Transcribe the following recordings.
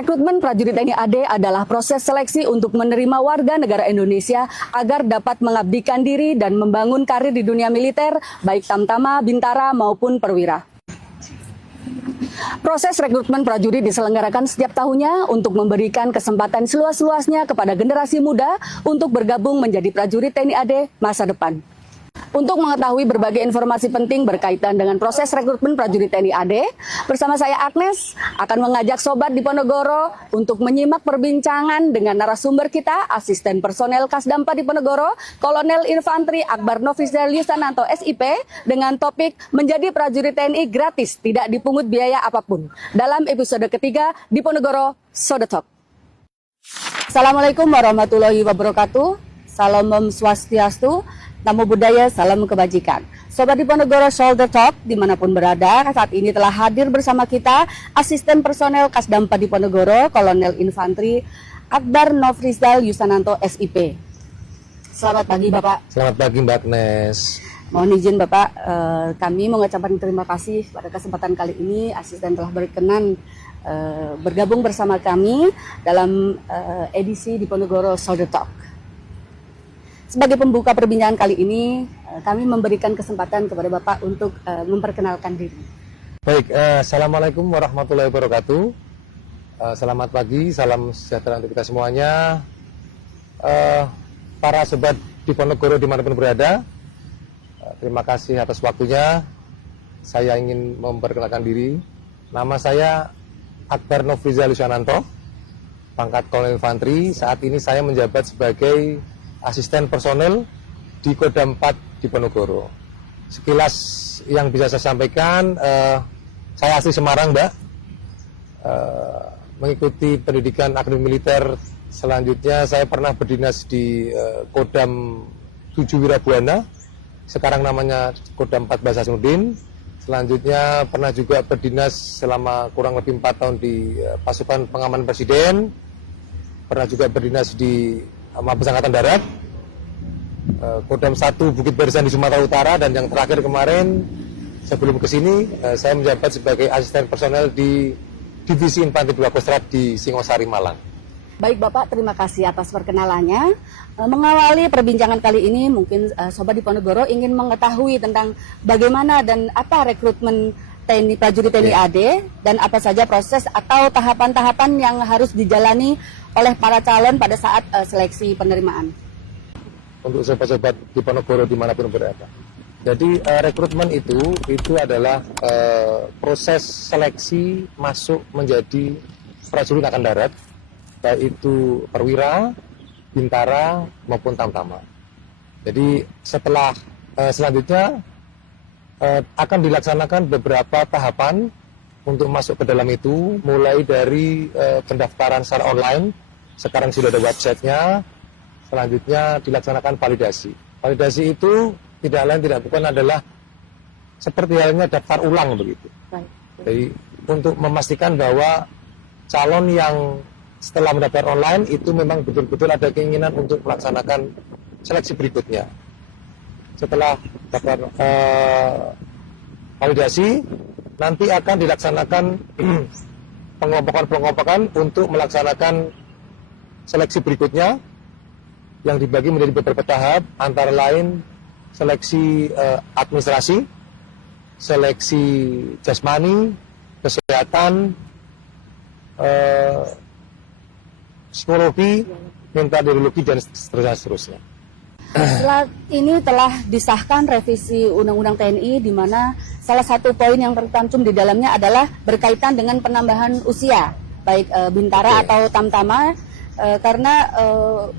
Rekrutmen prajurit TNI AD adalah proses seleksi untuk menerima warga negara Indonesia agar dapat mengabdikan diri dan membangun karir di dunia militer, baik tamtama, bintara, maupun perwira. Proses rekrutmen prajurit diselenggarakan setiap tahunnya untuk memberikan kesempatan seluas-luasnya kepada generasi muda untuk bergabung menjadi prajurit TNI AD masa depan. Untuk mengetahui berbagai informasi penting berkaitan dengan proses rekrutmen prajurit TNI AD, bersama saya Agnes akan mengajak Sobat Diponegoro untuk menyimak perbincangan dengan narasumber kita, Asisten Personel Kasdampa Diponegoro, Kolonel Infantri Akbar Nofrizal Yusananto SIP, dengan topik menjadi prajurit TNI gratis, tidak dipungut biaya apapun. Dalam episode ketiga Diponegoro Soda Talk. Assalamualaikum warahmatullahi wabarakatuh. Salam Om Swastiastu. Namo Buddhaya, salam kebajikan. Sobat Diponegoro Shoulder Talk, dimanapun berada, saat ini telah hadir bersama kita Asisten Personel Kasdampa Diponegoro, Kolonel Infantri Akbar Nofrizal Yusananto SIP. Selamat pagi Bapak. Selamat pagi Mbak Agnes. Mohon izin Bapak, kami mengucapkan terima kasih pada kesempatan kali ini. Asisten telah berkenan bergabung bersama kami dalam edisi Diponegoro Shoulder Talk. Sebagai pembuka perbincangan kali ini, kami memberikan kesempatan kepada Bapak untuk memperkenalkan diri. Baik, Assalamualaikum warahmatullahi wabarakatuh. Selamat pagi, salam sejahtera untuk kita semuanya. Para Sobat Diponegoro dimanapun berada, terima kasih atas waktunya. Saya ingin memperkenalkan diri. Nama saya Akbar Nofrizal Yusananto, pangkat Kolonel Infantri. Saat ini saya menjabat sebagai Asisten Personel di Kodam 4 Diponegoro. Sekilas yang bisa saya sampaikan, saya asli Semarang, Mbak. Mengikuti pendidikan akademi militer. Selanjutnya saya pernah berdinas di Kodam 7 Wirabuana, sekarang namanya Kodam 14 Hasanuddin. Selanjutnya pernah juga berdinas selama kurang lebih 4 tahun di Pasukan Pengamanan Presiden. Pernah juga berdinas di Mabes Angkatan Darat, Kodam 1 Bukit Barisan di Sumatera Utara, dan yang terakhir kemarin sebelum ke sini saya menjabat sebagai asisten personel di Divisi Infanteri 2 Kostrad di Singosari, Malang. Baik Bapak, terima kasih atas perkenalannya. Mengawali perbincangan kali ini, mungkin Sobat Diponegoro ingin mengetahui tentang bagaimana dan apa rekrutmen TNI prajurit TNI AD dan apa saja proses atau tahapan-tahapan yang harus dijalani oleh para calon pada saat seleksi penerimaan. Untuk sobat-sobat Diponegoro dimanapun berada. Jadi rekrutmen itu adalah proses seleksi masuk menjadi prajurit angkatan darat, baik itu perwira, bintara maupun tamtama. Jadi setelah selanjutnya akan dilaksanakan beberapa tahapan untuk masuk ke dalam itu, mulai dari pendaftaran secara online, sekarang sudah ada websitenya. Selanjutnya dilaksanakan validasi. Validasi itu tidak lain tidak bukan adalah seperti halnya daftar ulang begitu. Jadi untuk memastikan bahwa calon yang setelah mendaftar online itu memang betul-betul ada keinginan untuk melaksanakan seleksi berikutnya. Setelah daftar validasi, nanti akan dilaksanakan pengompokan untuk melaksanakan seleksi berikutnya yang dibagi menjadi beberapa tahap, antara lain seleksi administrasi, seleksi jasmani, kesehatan, psikologi, mentaliologi, dan seterusnya. Setelah ini telah disahkan revisi Undang-Undang TNI, di mana salah satu poin yang tercantum di dalamnya adalah berkaitan dengan penambahan usia, baik bintara atau tamtama, karena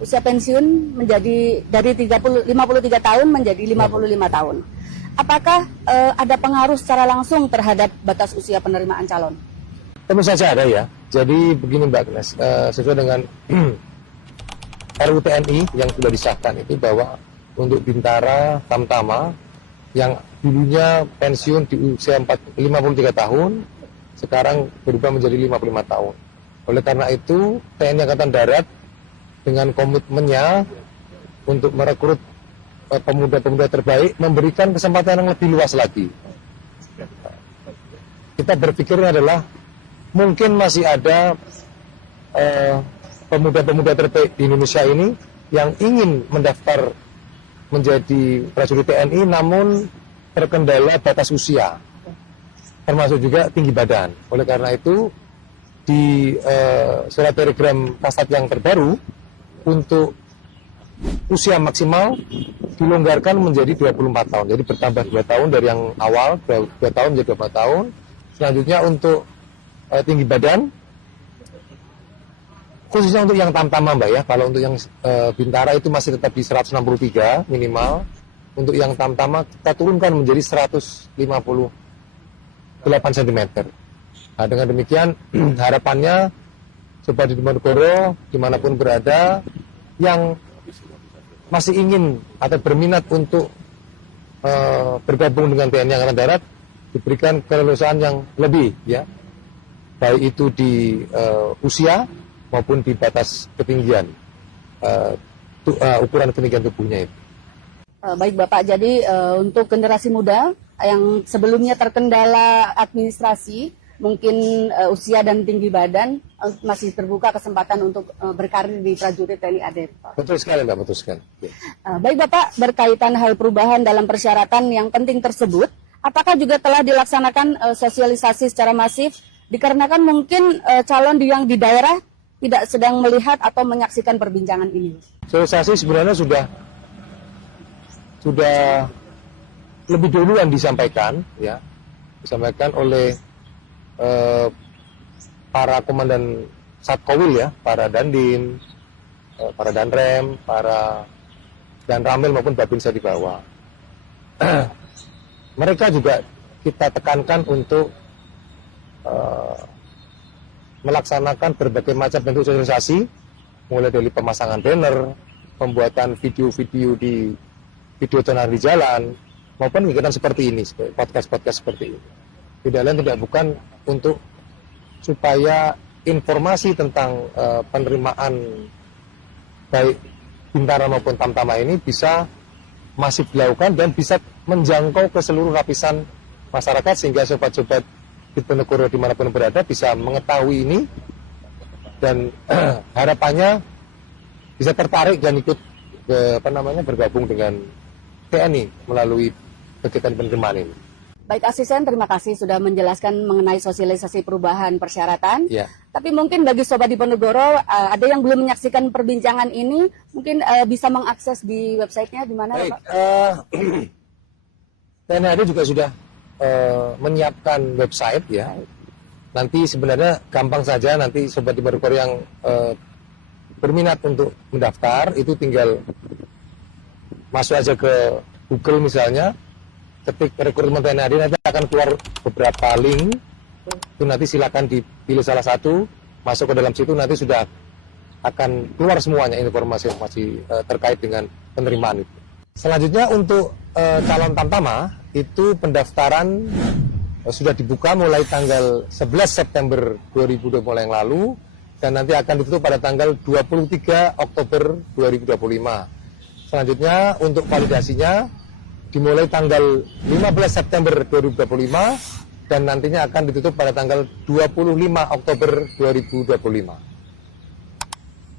usia pensiun menjadi dari 53 tahun menjadi 55 tahun. Apakah ada pengaruh secara langsung terhadap batas usia penerimaan calon? Tentu saja ada ya. Jadi begini Mbak Agnes, sesuai dengan RUU TNI yang sudah disahkan itu bahwa untuk bintara tamtama yang dulunya pensiun di usia 53 tahun, sekarang berubah menjadi 55 tahun. Oleh karena itu, TNI Angkatan Darat dengan komitmennya untuk merekrut pemuda-pemuda terbaik, memberikan kesempatan yang lebih luas lagi. Kita berpikirnya adalah mungkin masih ada pemuda-pemuda terbaik di Indonesia ini yang ingin mendaftar menjadi prajurit TNI namun terkendala batas usia, termasuk juga tinggi badan. Oleh karena itu, di surat telegram Kasat yang terbaru, untuk usia maksimal dilonggarkan menjadi 24 tahun. Jadi bertambah 2 tahun dari yang awal, 2 tahun menjadi 24 tahun. Selanjutnya untuk tinggi badan, khususnya untuk yang tamtama Mbak ya, kalau untuk yang Bintara itu masih tetap di 163 minimal. Untuk yang tamtama kita turunkan menjadi 158 cm. Nah, dengan demikian harapannya Sobat Diponegoro dimanapun berada yang masih ingin atau berminat untuk bergabung dengan TNI Angkatan Darat diberikan keleluasaan yang lebih ya, baik itu di usia maupun di batas ketinggian ukuran ketinggian tubuhnya itu. Baik Bapak, jadi untuk generasi muda yang sebelumnya terkendala administrasi, mungkin usia dan tinggi badan, masih terbuka kesempatan untuk berkarir di prajurit TNI AD. Betul sekali Mbak, betul sekali. Baik Bapak, berkaitan hal perubahan dalam persyaratan yang penting tersebut, apakah juga telah dilaksanakan sosialisasi secara masif, dikarenakan mungkin calon yang di daerah tidak sedang melihat atau menyaksikan perbincangan ini? Sosialisasi sebenarnya sudah lebih duluan disampaikan ya, disampaikan oleh para komandan Satkowil ya, para Dandim, para Danrem, para Danramil maupun Babinsa di bawah. Mereka juga kita tekankan untuk melaksanakan berbagai macam bentuk sosialisasi, mulai dari pemasangan banner, pembuatan video-video di video channel di jalan, maupun kegiatan seperti ini, podcast-podcast seperti ini. Tidak lain tidak bukan untuk supaya informasi tentang penerimaan baik Bintara maupun Tamtama ini bisa masif dilakukan dan bisa menjangkau ke seluruh lapisan masyarakat, sehingga sobat-sobat Diponegoro dimanapun berada bisa mengetahui ini dan harapannya bisa tertarik dan ikut bergabung dengan TNI melalui kegiatan penerimaan ini. Baik Asisten, terima kasih sudah menjelaskan mengenai sosialisasi perubahan persyaratan. Ya. Tapi mungkin bagi Sobat Diponegoro, ada yang belum menyaksikan perbincangan ini, mungkin bisa mengakses di websitenya di mana? Baik, Pak? TNI AD juga sudah menyiapkan website ya. Nanti sebenarnya gampang saja, nanti Sobat Diponegoro yang berminat untuk mendaftar itu tinggal masuk aja ke Google misalnya, ketik rekrutmen TNI AD, nanti akan keluar beberapa link, itu nanti silakan dipilih salah satu, masuk ke dalam situ, nanti sudah akan keluar semuanya informasi-informasi terkait dengan penerimaan itu. Selanjutnya untuk calon Tamtama, itu pendaftaran sudah dibuka mulai tanggal 11 September 2020 yang lalu, dan nanti akan ditutup pada tanggal 23 Oktober 2025. Selanjutnya untuk validasinya dimulai tanggal 15 September 2025 dan nantinya akan ditutup pada tanggal 25 Oktober 2025.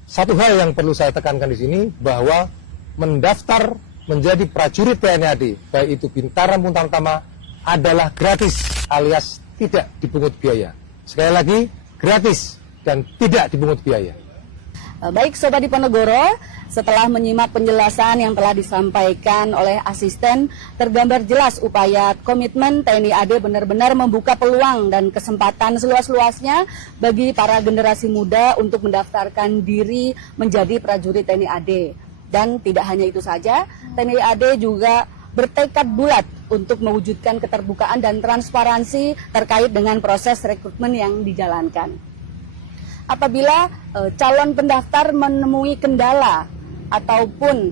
Satu hal yang perlu saya tekankan di sini bahwa mendaftar menjadi prajurit TNI AD, baik itu Bintara maupun Tamtama, adalah gratis alias tidak dipungut biaya. Sekali lagi, gratis dan tidak dipungut biaya. Baik Sobat Diponegoro, setelah menyimak penjelasan yang telah disampaikan oleh asisten, tergambar jelas upaya komitmen TNI AD benar-benar membuka peluang dan kesempatan seluas-luasnya bagi para generasi muda untuk mendaftarkan diri menjadi prajurit TNI AD. Dan tidak hanya itu saja, TNI AD juga bertekad bulat untuk mewujudkan keterbukaan dan transparansi terkait dengan proses rekrutmen yang dijalankan. Apabila calon pendaftar menemui kendala ataupun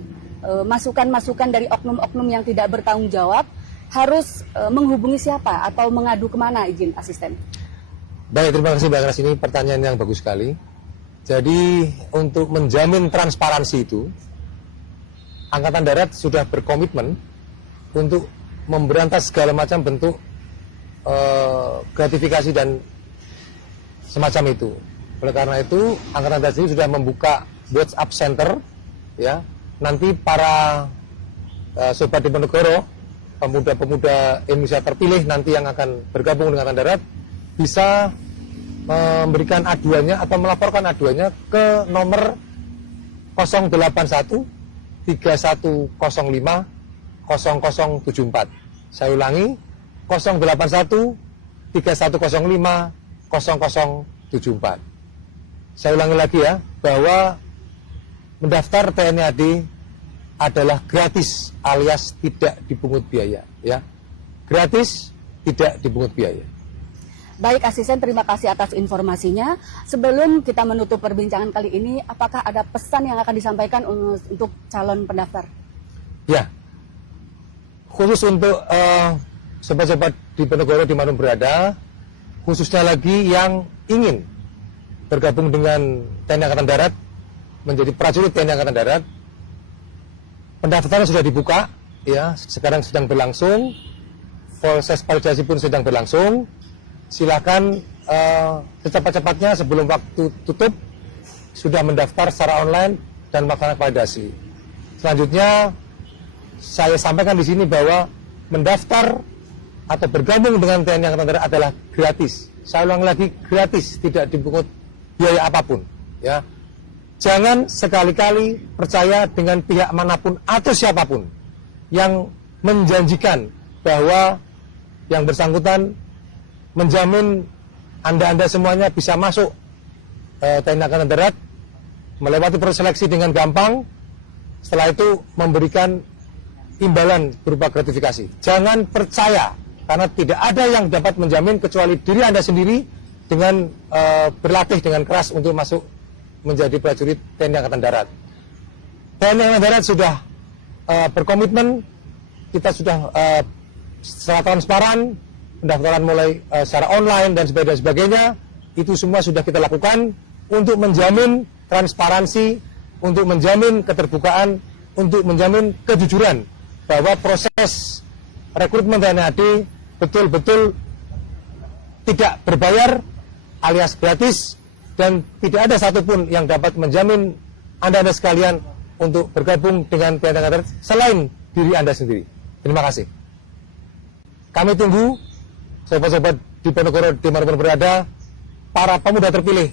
masukan-masukan dari oknum-oknum yang tidak bertanggung jawab, harus menghubungi siapa atau mengadu kemana, izin asisten? Baik, terima kasih Mbak Kras, ini pertanyaan yang bagus sekali. Jadi untuk menjamin transparansi itu, Angkatan Darat sudah berkomitmen untuk memberantas segala macam bentuk gratifikasi dan semacam itu. Oleh karena itu, Angkatan Darat sendiri sudah membuka WhatsApp Center, ya. Nanti para Sobat Diponegoro, pemuda-pemuda Indonesia terpilih nanti yang akan bergabung dengan Angkatan Darat, bisa memberikan aduannya atau melaporkan aduannya ke nomor 081 3105 0074. Saya ulangi, 081 3105 0074. Saya ulangi lagi ya, bahwa mendaftar TNI AD adalah gratis alias tidak dipungut biaya, ya. Gratis, tidak dipungut biaya. Baik asisten, terima kasih atas informasinya. Sebelum kita menutup perbincangan kali ini, apakah ada pesan yang akan disampaikan untuk calon pendaftar? Ya, khusus untuk sobat-sobat Diponegoro dimanapun berada, khususnya lagi yang ingin bergabung dengan TNI Angkatan Darat, menjadi prajurit TNI Angkatan Darat, pendaftaran sudah dibuka, ya, sekarang sedang berlangsung, proses validasi pun sedang berlangsung. Silakan secepat-cepatnya sebelum waktu tutup sudah mendaftar secara online dan melaksanakan validasi. Selanjutnya saya sampaikan di sini bahwa mendaftar atau bergabung dengan TNI Angkatan Darat adalah gratis. Saya ulang lagi, gratis, tidak dipungut biaya apapun, ya. Jangan sekali-kali percaya dengan pihak manapun atau siapapun yang menjanjikan bahwa yang bersangkutan menjamin Anda semuanya bisa masuk TNI Angkatan Darat, melewati proses seleksi dengan gampang, setelah itu memberikan imbalan berupa gratifikasi. Jangan percaya, karena tidak ada yang dapat menjamin kecuali diri Anda sendiri dengan berlatih dengan keras untuk masuk menjadi prajurit TNI Angkatan Darat. TNI Angkatan Darat sudah berkomitmen, kita sudah secara transparan, pendaftaran mulai secara online dan sebagainya, itu semua sudah kita lakukan untuk menjamin transparansi, untuk menjamin keterbukaan, untuk menjamin kejujuran bahwa proses rekrutmen TNI AD betul-betul tidak berbayar alias gratis, dan tidak ada satupun yang dapat menjamin Anda sekalian untuk bergabung dengan TNI Angkatan Darat selain diri Anda sendiri. Terima kasih. Kami tunggu sobat-sobat Diponegoro dimanapun berada, para pemuda terpilih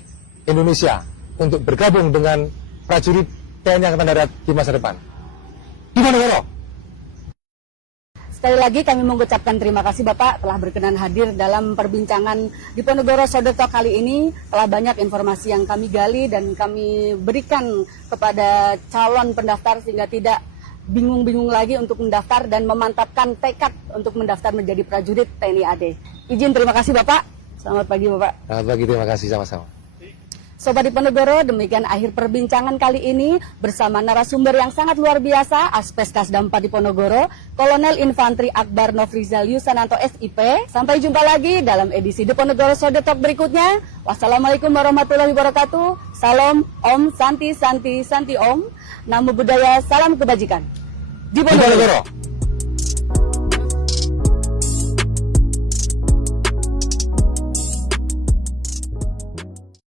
Indonesia untuk bergabung dengan prajurit TNI Angkatan Darat di masa depan. Diponegoro. Sekali lagi kami mengucapkan terima kasih Bapak telah berkenan hadir dalam perbincangan Diponegoro Sode Talk kali ini. Telah banyak informasi yang kami gali dan kami berikan kepada calon pendaftar sehingga tidak bingung-bingung lagi untuk mendaftar dan memantapkan tekad untuk mendaftar menjadi prajurit TNI AD. Izin, terima kasih Bapak. Selamat pagi Bapak. Selamat pagi, terima kasih sama-sama. Sobat Diponegoro, demikian akhir perbincangan kali ini bersama narasumber yang sangat luar biasa, Aspes Kasdampa Diponegoro, Kolonel Infantri Akbar Nofrizal Yusananto SIP. Sampai jumpa lagi dalam edisi Diponegoro Sode Talk berikutnya. Wassalamualaikum warahmatullahi wabarakatuh. Salam, Om, Santi, Santi, Santi Om. Namo Buddhaya, salam kebajikan. Diponegoro.